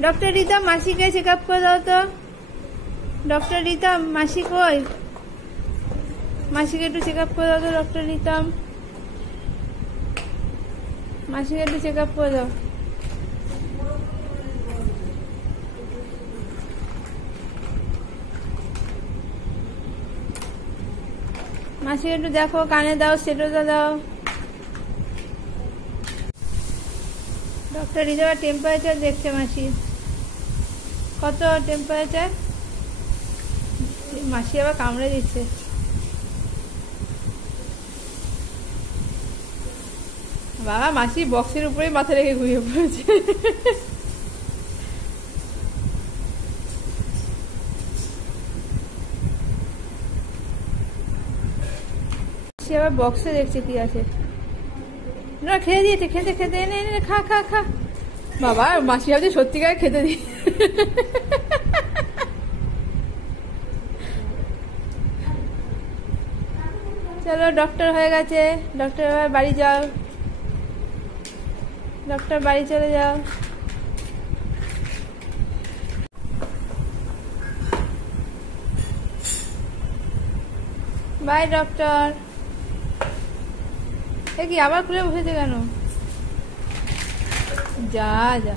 ডক্টর রিতা মাসিকে check up করে দাও তো। ডক্টর রিতা মাসি কই? মাসিকে একটু চেক আপ করে দাও তো ডক্টর রিতম। মাসিকে একটু চেক আপ করে দাও। মাসিকে একটু দেখো, কানে দাও, সেটোটা দাও। ডক্টর রিতমের টেম্পারেচার দেখছে মাসি। কত টেম্পারেচার? মাসি আবার কামড়ে দিচ্ছে। বাবা, মাসি বক্সের উপরেই মাথা রেখে ঘুরিয়ে পড়েছে। মাসি আবার বক্সে দেখছে কি আছে। না, খেয়ে দিয়েছে, খেতে খেতে এনে এনে খা খা খা। বাবা, মাসি ভাবছে সত্যিকার খেতে দি। চলো, ডক্টর হয়ে গেছে। ডক্টর এবার বাড়ি যাও। ডক্টর বাড়ি চলে যাও। By doctor. এ কি আবার খুলে বসেছে কেন? যা যা।